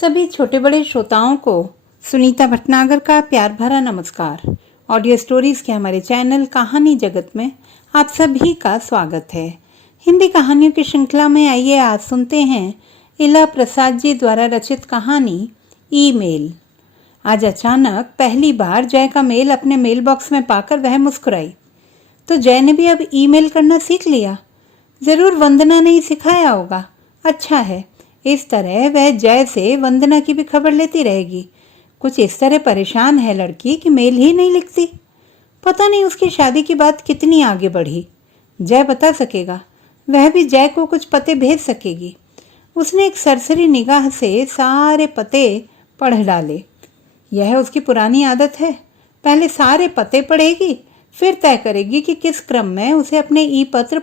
सभी छोटे बड़े श्रोताओं को सुनीता भटनागर का प्यार भरा नमस्कार। ऑडियो स्टोरीज के हमारे चैनल कहानी जगत में आप सभी का स्वागत है। हिंदी कहानियों की श्रृंखला में आइए आज सुनते हैं इला प्रसाद जी द्वारा रचित कहानी ईमेल। आज अचानक पहली बार जय का मेल अपने मेल बॉक्स में पाकर वह मुस्कुराई। तो जय ने भी अब ईमेल करना सीख लिया। जरूर वंदना ने ही सिखाया होगा। अच्छा है, इस तरह वह जय से वंदना की भी खबर लेती रहेगी। कुछ इस तरह परेशान है लड़की कि मेल ही नहीं लिखती। पता नहीं उसकी शादी की बात कितनी आगे बढ़ी। जय बता सकेगा। वह भी जय को कुछ पते भेज सकेगी। उसने एक सरसरी निगाह से सारे पते पढ़ डाले। यह उसकी पुरानी आदत है। पहले सारे पते पढ़ेगी, फिर तय करेगी कि किस क्रम में उसे अपने ई पत्र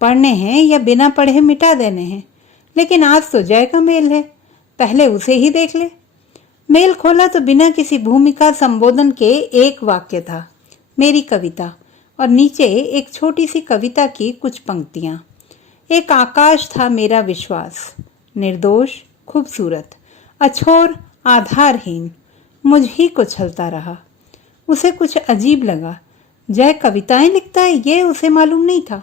पढ़ने हैं या बिना पढ़े मिटा देने हैं। लेकिन आज तो जय का मेल है, पहले उसे ही देख ले। मेल खोला तो बिना किसी भूमिका संबोधन के एक वाक्य था, मेरी कविता, और नीचे एक छोटी सी कविता की कुछ पंक्तियां। एक आकाश था मेरा विश्वास, निर्दोष, खूबसूरत, अछोर, आधारहीन, मुझ ही को छलता रहा। उसे कुछ अजीब लगा। जय कविताएं लिखता है ये उसे मालूम नहीं था।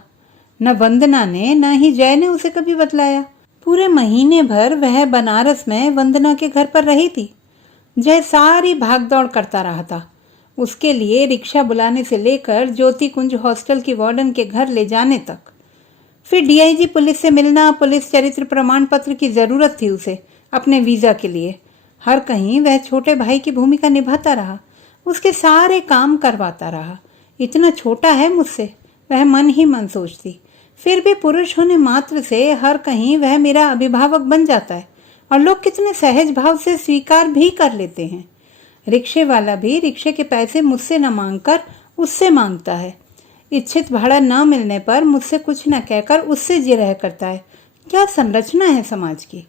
न वंदना ने न ही जय ने उसे कभी बतलाया। पूरे महीने भर वह बनारस में वंदना के घर पर रही थी। जय सारी भागदौड़ करता रहा था। उसके लिए रिक्शा बुलाने से लेकर ज्योति कुंज हॉस्टल की वार्डन के घर ले जाने तक। फिर डीआईजी पुलिस से मिलना, पुलिस चरित्र प्रमाण पत्र की जरूरत थी उसे अपने वीजा के लिए। हर कहीं वह छोटे भाई की भूमिका निभाता रहा, उसके सारे काम करवाता रहा। इतना छोटा है मुझसे, वह मन ही मन सोचती। फिर भी पुरुष होने मात्र से हर कहीं वह मेरा अभिभावक बन जाता है और लोग कितने सहज भाव से स्वीकार भी कर लेते हैं। रिक्शे वाला भी रिक्शे के पैसे मुझसे न मांगकर उससे मांगता है। इच्छित भाड़ा न मिलने पर मुझसे कुछ न कहकर उससे जिरह करता है। क्या संरचना है समाज की।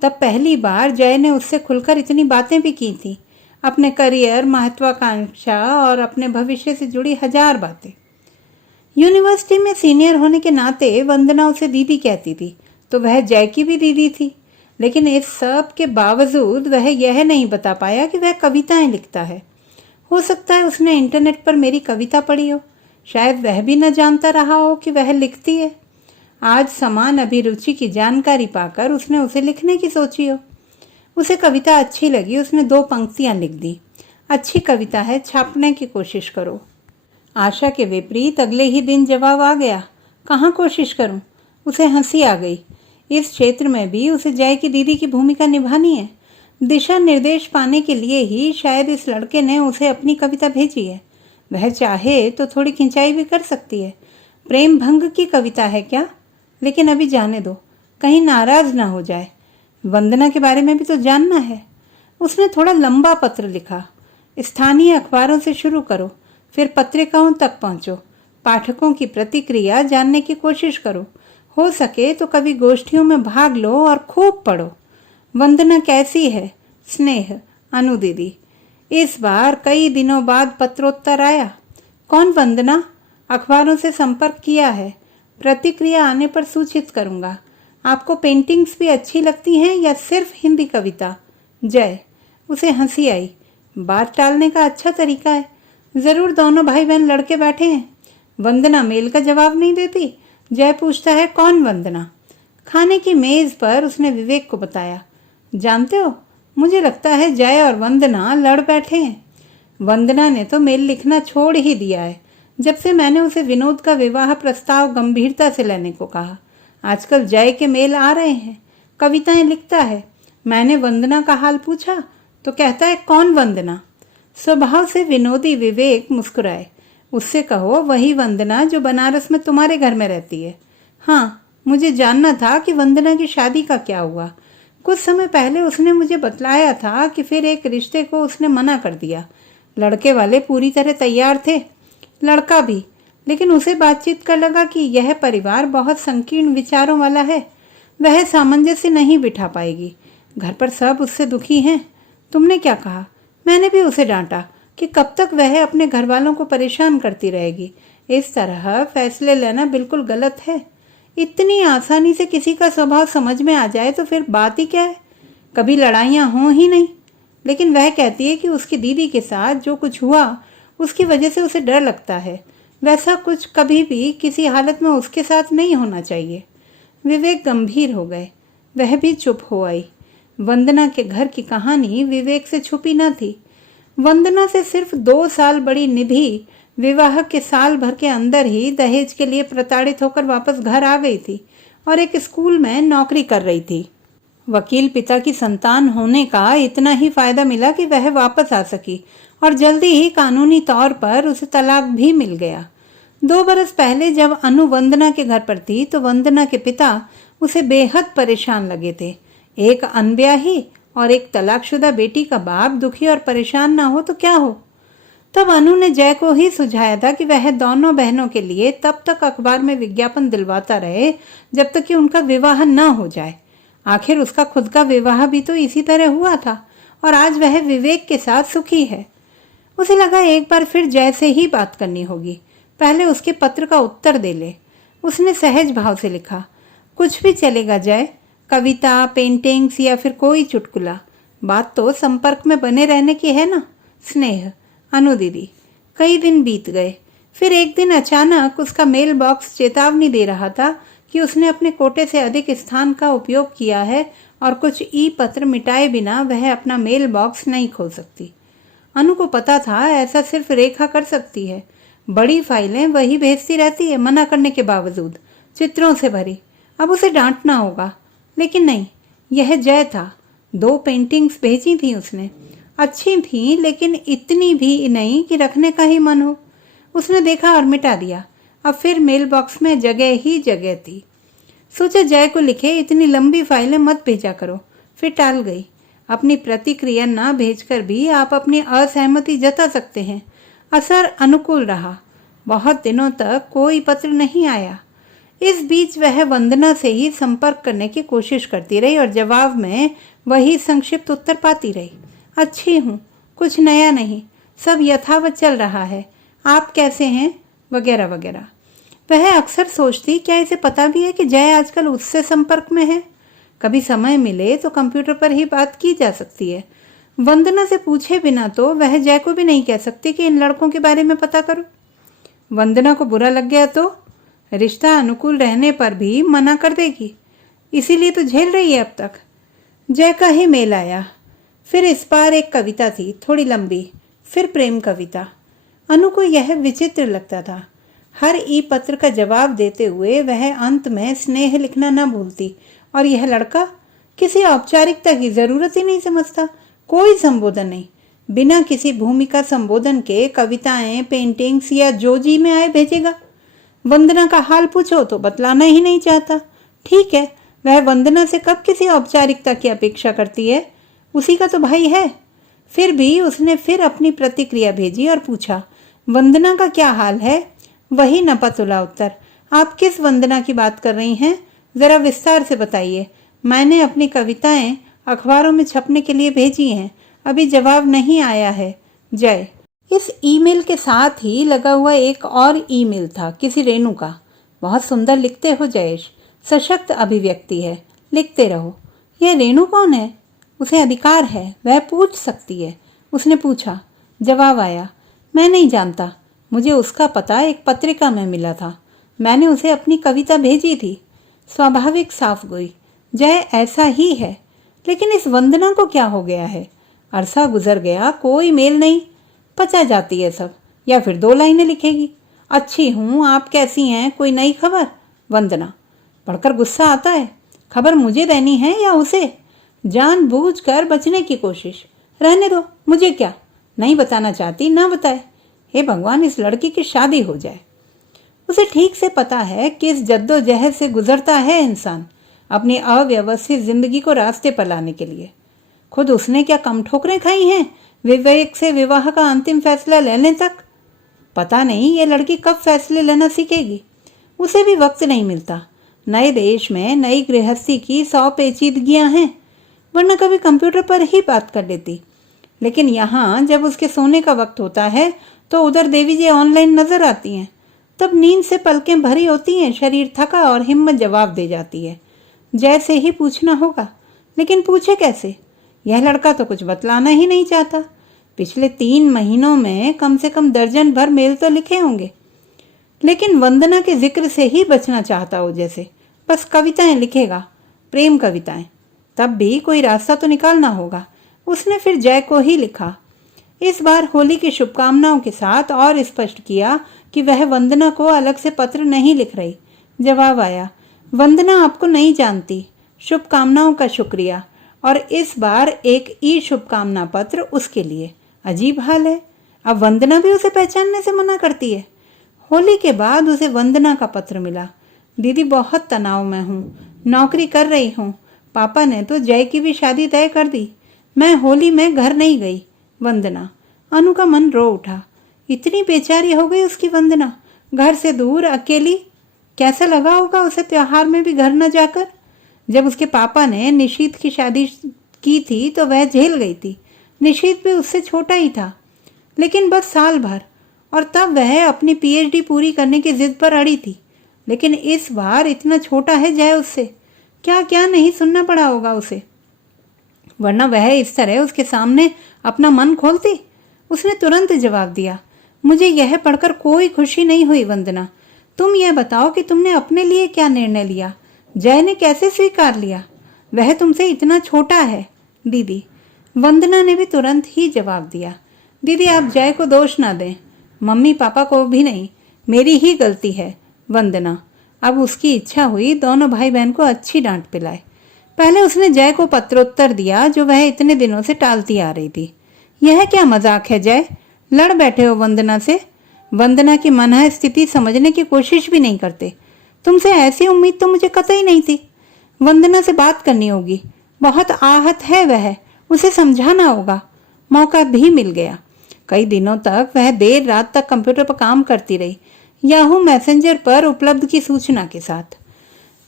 तब पहली बार जय ने उससे खुलकर इतनी बातें भी की थी, अपने करियर, महत्वाकांक्षा और अपने भविष्य से जुड़ी हजार बातें। यूनिवर्सिटी में सीनियर होने के नाते वंदना उसे दीदी कहती थी, तो वह जय की भी दीदी थी। लेकिन इस सब के बावजूद वह यह नहीं बता पाया कि वह कविताएं लिखता है। हो सकता है उसने इंटरनेट पर मेरी कविता पढ़ी हो। शायद वह भी न जानता रहा हो कि वह लिखती है। आज समान अभिरुचि की जानकारी पाकर उसने उसे लिखने की सोची हो। उसे कविता अच्छी लगी, उसने 2 पंक्तियां लिख दी। अच्छी कविता है, छापने की कोशिश करो। आशा के विपरीत अगले ही दिन जवाब आ गया, कहाँ कोशिश करूं। उसे हंसी आ गई। इस क्षेत्र में भी उसे जय की दीदी की भूमिका निभानी है। दिशा निर्देश पाने के लिए ही शायद इस लड़के ने उसे अपनी कविता भेजी है। वह चाहे तो थोड़ी खिंचाई भी कर सकती है। प्रेम भंग की कविता है क्या? लेकिन अभी जाने दो, कहीं नाराज ना हो जाए। वंदना के बारे में भी तो जानना है। उसने थोड़ा लंबा पत्र लिखा। स्थानीय अखबारों से शुरू करो, फिर पत्रिकाओं तक पहुंचो, पाठकों की प्रतिक्रिया जानने की कोशिश करो। हो सके तो कभी गोष्ठियों में भाग लो और खूब पढ़ो। वंदना कैसी है? स्नेह, अनु दीदी। इस बार कई दिनों बाद पत्रोत्तर आया। कौन वंदना? अखबारों से संपर्क किया है। प्रतिक्रिया आने पर सूचित करूंगा। आपको पेंटिंग्स भी अच्छी लगती हैं या सिर्फ हिंदी कविता? जय। उसे हंसी आई। बात टालने का अच्छा तरीका है। जरूर दोनों भाई बहन लड़के बैठे हैं। वंदना मेल का जवाब नहीं देती। जय पूछता है, कौन वंदना? खाने की मेज पर उसने विवेक को बताया। जानते हो, मुझे लगता है जय और वंदना लड़ बैठे हैं। वंदना ने तो मेल लिखना छोड़ ही दिया है जब से मैंने उसे विनोद का विवाह प्रस्ताव गंभीरता से लेने को कहा। आजकल जय के मेल आ रहे हैं, कविताएं लिखता है। मैंने वंदना का हाल पूछा तो कहता है, कौन वंदना? स्वभाव से विनोदी विवेक मुस्कुराए। उससे कहो वही वंदना जो बनारस में तुम्हारे घर में रहती है। हाँ, मुझे जानना था कि वंदना की शादी का क्या हुआ। कुछ समय पहले उसने मुझे बतलाया था कि फिर एक रिश्ते को उसने मना कर दिया। लड़के वाले पूरी तरह तैयार थे, लड़का भी, लेकिन उसे बातचीत कर लगा कि यह परिवार बहुत संकीर्ण विचारों वाला है। वह सामंजस्य नहीं बिठा पाएगी। घर पर सब उससे दुखी हैं। तुमने क्या कहा? मैंने भी उसे डांटा कि कब तक वह अपने घर वालों को परेशान करती रहेगी। इस तरह फैसले लेना बिल्कुल गलत है। इतनी आसानी से किसी का स्वभाव समझ में आ जाए तो फिर बात ही क्या है। कभी लड़ाइयाँ हों ही नहीं। लेकिन वह कहती है कि उसकी दीदी के साथ जो कुछ हुआ उसकी वजह से उसे डर लगता है। वैसा कुछ कभी भी किसी हालत में उसके साथ नहीं होना चाहिए। विवेक गंभीर हो गए। वह भी चुप हो आई। वंदना के घर की कहानी विवेक से छुपी न थी। वंदना से सिर्फ 2 साल बड़ी निधि विवाह के साल भर के अंदर ही दहेज के लिए प्रताड़ित होकर वापस घर आ गई थी और एक स्कूल में नौकरी कर रही थी। वकील पिता की संतान होने का इतना ही फायदा मिला कि वह वापस आ सकी और जल्दी ही कानूनी तौर पर उसे तलाक भी मिल गया। 2 बरस पहले जब अनु वंदना के घर पर थी तो वंदना के पिता उसे बेहद परेशान लगे थे। एक अनब्याही और एक तलाकशुदा बेटी का बाप दुखी और परेशान ना हो तो क्या हो। तब अनु ने जय को ही सुझाया था कि वह दोनों बहनों के लिए तब तक अखबार में विज्ञापन दिलवाता रहे जब तक कि उनका विवाह न हो जाए। आखिर उसका खुद का विवाह भी तो इसी तरह हुआ था और आज वह विवेक के साथ सुखी है। उसे लगा एक बार फिर जय से ही बात करनी होगी। पहले उसके पत्र का उत्तर दे ले। उसने सहज भाव से लिखा, कुछ भी चलेगा जय, कविता, पेंटिंग्स या फिर कोई चुटकुला। बात तो संपर्क में बने रहने की है ना। स्नेह, अनु दीदी। कई दिन बीत गए। फिर एक दिन अचानक उसका मेल बॉक्स चेतावनी दे रहा था कि उसने अपने कोटे से अधिक स्थान का उपयोग किया है और कुछ ई पत्र मिटाए बिना वह अपना मेल बॉक्स नहीं खोल सकती। अनु को पता था ऐसा सिर्फ रेखा कर सकती है। बड़ी फाइलें वही भेजती रहती है मना करने के बावजूद, चित्रों से भरी। अब उसे डांटना होगा, लेकिन नहीं, यह जय था। 2 पेंटिंग्स भेजी थी उसने। अच्छी थी लेकिन इतनी भी नहीं कि रखने का ही मन हो। उसने देखा और मिटा दिया। अब फिर मेल बॉक्स में जगह ही जगह थी। सोचा जय को लिखे, इतनी लंबी फाइलें मत भेजा करो। फिर टाल गई। अपनी प्रतिक्रिया ना भेजकर भी आप अपनी असहमति जता सकते हैं। असर अनुकूल रहा। बहुत दिनों तक कोई पत्र नहीं आया। इस बीच वह वंदना से ही संपर्क करने की कोशिश करती रही और जवाब में वही संक्षिप्त उत्तर पाती रही, अच्छी हूँ, कुछ नया नहीं, सब यथावत चल रहा है, आप कैसे हैं, वगैरह वगैरह। वह अक्सर सोचती क्या इसे पता भी है कि जय आजकल उससे संपर्क में है। कभी समय मिले तो कंप्यूटर पर ही बात की जा सकती है। वंदना से पूछे बिना तो वह जय को भी नहीं कह सकती कि इन लड़कों के बारे में पता करो। वंदना को बुरा लग गया तो रिश्ता अनुकूल रहने पर भी मना कर देगी, इसीलिए तो झेल रही है अब तक। जय का ही मेल आया। फिर इस बार एक कविता थी, थोड़ी लंबी, फिर प्रेम कविता। अनु को यह विचित्र लगता था। हर ई पत्र का जवाब देते हुए वह अंत में स्नेह लिखना न भूलती, और यह लड़का किसी औपचारिकता की जरूरत ही नहीं समझता। कोई संबोधन नहीं, बिना किसी भूमिका संबोधन के कविताएं, पेंटिंग्स या जो जी में आए भेजेगा। वंदना का हाल पूछो तो बतलाना ही नहीं चाहता। ठीक है, वह वंदना से कब किसी औपचारिकता की अपेक्षा करती है, उसी का तो भाई है। फिर भी उसने फिर अपनी प्रतिक्रिया भेजी और पूछा, वंदना का क्या हाल है। वही नपा-तुला उत्तर, आप किस वंदना की बात कर रही हैं, जरा विस्तार से बताइए। मैंने अपनी कविताएं अखबारों में छपने के लिए भेजी हैं, अभी जवाब नहीं आया है, जय। इस ईमेल के साथ ही लगा हुआ एक और ईमेल था, किसी रेणु का। बहुत सुंदर लिखते हो जयेश, सशक्त अभिव्यक्ति है, लिखते रहो। यह रेणु कौन है? उसे अधिकार है, वह पूछ सकती है। उसने पूछा, जवाब आया, मैं नहीं जानता, मुझे उसका पता एक पत्रिका में मिला था, मैंने उसे अपनी कविता भेजी थी। स्वाभाविक साफ गोई, जय ऐसा ही है। लेकिन इस वंदना को क्या हो गया है? अरसा गुजर गया, कोई मेल नहीं, पचा जाती है सब, या फिर 2 लाइनें लिखेगी, अच्छी हूँ, आप कैसी हैं, कोई नई खबर। वंदना, पढ़कर गुस्सा आता है। खबर मुझे देनी है या उसे? जानबूझकर बचने की कोशिश। रहने दो, मुझे क्या, नहीं बताना चाहती ना बताए। हे भगवान, इस लड़की की शादी हो जाए। उसे ठीक से पता है कि इस जद्दोजहद से गुजरता है इंसान अपनी अव्यवस्थित जिंदगी को रास्ते पर लाने के लिए। खुद उसने क्या कम ठोकरें खाई हैं विवेक से विवाह का अंतिम फैसला लेने तक। पता नहीं ये लड़की कब फैसले लेना सीखेगी। उसे भी वक्त नहीं मिलता। नए देश में नई गृहस्थी की 100 पेचीदगियां हैं, वरना कभी कंप्यूटर पर ही बात कर लेती। लेकिन यहाँ जब उसके सोने का वक्त होता है तो उधर देवी जी ऑनलाइन नजर आती हैं। तब नींद से पलकें भरी होती हैं, शरीर थका और हिम्मत जवाब दे जाती है, जय से ही पूछना होगा। लेकिन पूछे कैसे? यह लड़का तो कुछ बतलाना ही नहीं चाहता। पिछले 3 महीनों में कम से कम दर्जन भर मेल तो लिखे होंगे, लेकिन वंदना के जिक्र से ही बचना चाहता हो, जैसे बस कविताएं लिखेगा, प्रेम कविताएं। तब भी कोई रास्ता तो निकालना होगा। उसने फिर जय को ही लिखा, इस बार होली की शुभकामनाओं के साथ, और स्पष्ट किया कि वह वंदना को अलग से पत्र नहीं लिख रही। जवाब आया, वंदना आपको नहीं जानती, शुभकामनाओं का शुक्रिया, और इस बार एक ई शुभकामना पत्र उसके लिए। अजीब हाल है, अब वंदना भी उसे पहचानने से मना करती है। होली के बाद उसे वंदना का पत्र मिला। दीदी बहुत तनाव में हूँ, नौकरी कर रही हूँ, पापा ने तो जय की भी शादी तय कर दी, मैं होली में घर नहीं गई। वंदना। अनु का मन रो उठा। इतनी बेचारी हो गई उसकी वंदना, घर से दूर, अकेली। कैसा लगा होगा उसे त्योहार में भी घर न जाकर। जब उसके पापा ने निशीत की शादी की थी तो वह झेल गई थी। निशीत भी उससे छोटा ही था, लेकिन बस साल भर, और तब वह अपनी पीएचडी पूरी करने की जिद पर अड़ी थी। लेकिन इस बार इतना छोटा है जय उससे, क्या क्या नहीं सुनना पड़ा होगा उसे, वरना वह इस तरह उसके सामने अपना मन खोलती। उसने तुरंत जवाब दिया, मुझे यह पढ़कर कोई खुशी नहीं हुई वंदना। तुम यह बताओ कि तुमने अपने लिए क्या निर्णय लिया, जय ने कैसे स्वीकार लिया? वह तुमसे इतना छोटा है। दीदी। वंदना ने भी तुरंत ही जवाब दिया, दीदी आप जय को दोष ना दें, मम्मी पापा को भी नहीं, मेरी ही गलती है। वंदना। अब उसकी इच्छा हुई दोनों भाई बहन को अच्छी डांट पिलाए। पहले उसने जय को पत्रोत्तर दिया जो वह इतने दिनों से टालती आ रही थी। यह क्या मजाक है जय, लड़ बैठे हो वंदना से? वंदना की मनः स्थिति समझने की कोशिश भी नहीं करते। तुमसे ऐसी उम्मीद तो मुझे कतई नहीं थी। वंदना से बात करनी होगी, बहुत आहत है वह, उसे समझाना होगा। मौका भी मिल गया। कई दिनों तक वह देर रात तक कंप्यूटर पर काम करती रही, याहू मैसेंजर पर उपलब्ध की सूचना के साथ।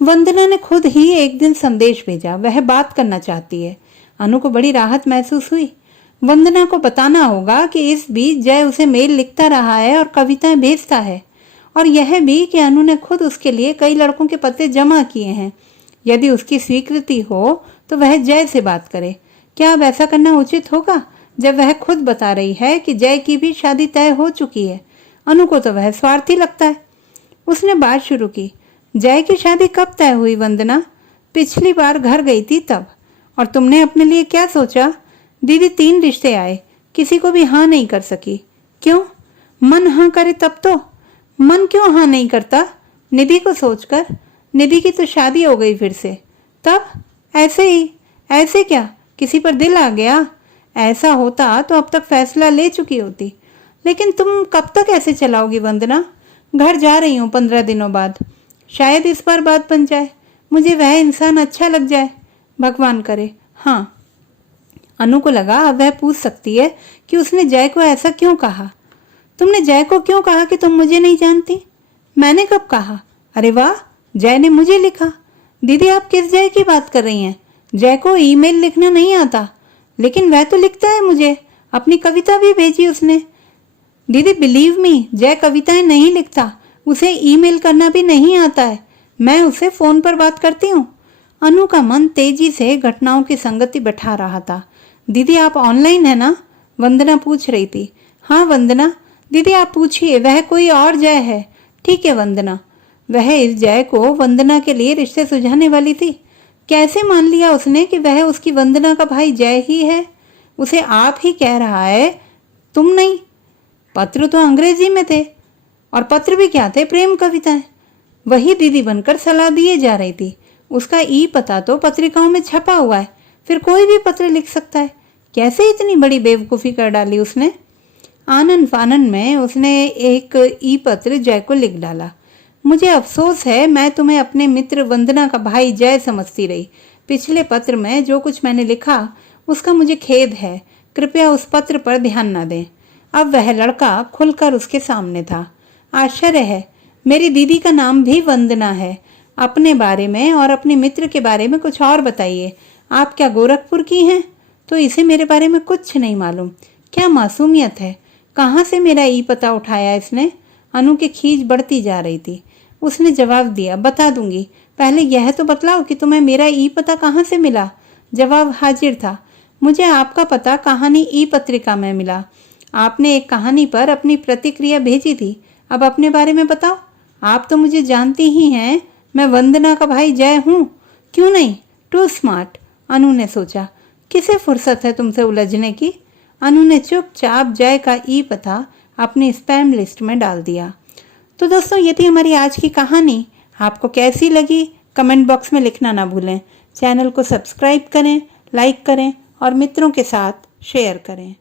वंदना ने खुद ही एक दिन संदेश भेजा, वह बात करना चाहती है। अनु को बड़ी राहत महसूस हुई। वंदना को बताना होगा कि इस बीच जय उसे मेल लिखता रहा है और कविताएं भेजता है, और यह भी कि अनु ने खुद उसके लिए कई लड़कों के पते जमा किए हैं। यदि उसकी स्वीकृति हो तो वह जय से बात करे। क्या अब ऐसा करना उचित होगा जब वह खुद बता रही है कि जय की भी शादी तय हो चुकी है? अनु को तो वह स्वार्थी लगता है। उसने बात शुरू की, जय की शादी कब तय हुई वंदना? पिछली बार घर गई थी तब। और तुमने अपने लिए क्या सोचा? दीदी 3 रिश्ते आए, किसी को भी हाँ नहीं कर सकी। क्यों? मन हाँ करे तब तो। मन क्यों हाँ नहीं करता? निधि को सोचकर। निधि की तो शादी हो गई फिर से। तब? ऐसे ही। ऐसे क्या, किसी पर दिल आ गया? ऐसा होता तो अब तक फैसला ले चुकी होती। लेकिन तुम कब तक ऐसे चलाओगी वंदना? घर जा रही हूँ 15 दिनों बाद, शायद इस बार बात बन जाए, मुझे वह इंसान अच्छा लग जाए, भगवान करे। हाँ। अनु को लगा अब वह पूछ सकती है कि उसने जय को ऐसा क्यों कहा। तुमने जय को क्यों कहा कि तुम मुझे नहीं जानती? मैंने कब कहा? अरे वाह, जय ने मुझे लिखा। दीदी आप किस जय की बात कर रही हैं? जय को ईमेल लिखना नहीं आता, लेकिन वह तो लिखता है मुझे, अपनी कविता भी भेजी उसने। दीदी बिलीव मी, जय कविताएं नहीं लिखता, उसे ईमेल करना भी नहीं आता है, मैं उससे फोन पर बात करती हूँ। अनु का मन तेजी से घटनाओं की संगति बैठा रहा था। दीदी आप ऑनलाइन है ना? वंदना पूछ रही थी। हाँ वंदना। दीदी आप पूछिए, वह कोई और जय है। ठीक है वंदना। वह इस जय को वंदना के लिए रिश्ते सुझाने वाली थी। कैसे मान लिया उसने कि वह उसकी वंदना का भाई जय ही है? उसे आप ही कह रहा है, तुम नहीं। पत्र तो अंग्रेजी में थे, और पत्र भी क्या थे, प्रेम कविताएं। वही दीदी बनकर सलाह दिए जा रही थी। उसका ई पता तो पत्रिकाओं में छपा हुआ है, फिर कोई भी पत्र लिख सकता है। कैसे इतनी बड़ी बेवकूफ़ी कर डाली उसने? आनन फानन में उसने एक ई पत्र जय को लिख डाला। मुझे अफसोस है, मैं तुम्हें अपने मित्र वंदना का भाई जय समझती रही। पिछले पत्र में जो कुछ मैंने लिखा उसका मुझे खेद है, कृपया उस पत्र पर ध्यान न दें। अब वह लड़का खुलकर उसके सामने था। आश्चर्य है, मेरी दीदी का नाम भी वंदना है। अपने बारे में और अपने मित्र के बारे में कुछ और बताइए। आप क्या गोरखपुर की हैं? तो इसे मेरे बारे में कुछ नहीं मालूम। क्या मासूमियत है, कहाँ से मेरा ई पता उठाया इसने? अनु की खींच बढ़ती जा रही थी। उसने जवाब दिया, बता दूंगी, पहले यह तो बतलाओ कि तुम्हें मेरा ई पता कहाँ से मिला? जवाब हाजिर था, मुझे आपका पता कहानी ई पत्रिका में मिला। आपने एक कहानी पर अपनी प्रतिक्रिया भेजी थी, अब अपने बारे में बताओ। आप तो मुझे जानती ही हैं, मैं वंदना का भाई जय हूँ। क्यों नहीं, टू स्मार्ट, अनु ने सोचा। किसे फुर्सत है तुमसे उलझने की। अनु ने चुपचाप जय का ई पता अपनी स्पैम लिस्ट में डाल दिया। तो दोस्तों, ये थी हमारी आज की कहानी। आपको कैसी लगी कमेंट बॉक्स में लिखना ना भूलें। चैनल को सब्सक्राइब करें, लाइक करें और मित्रों के साथ शेयर करें।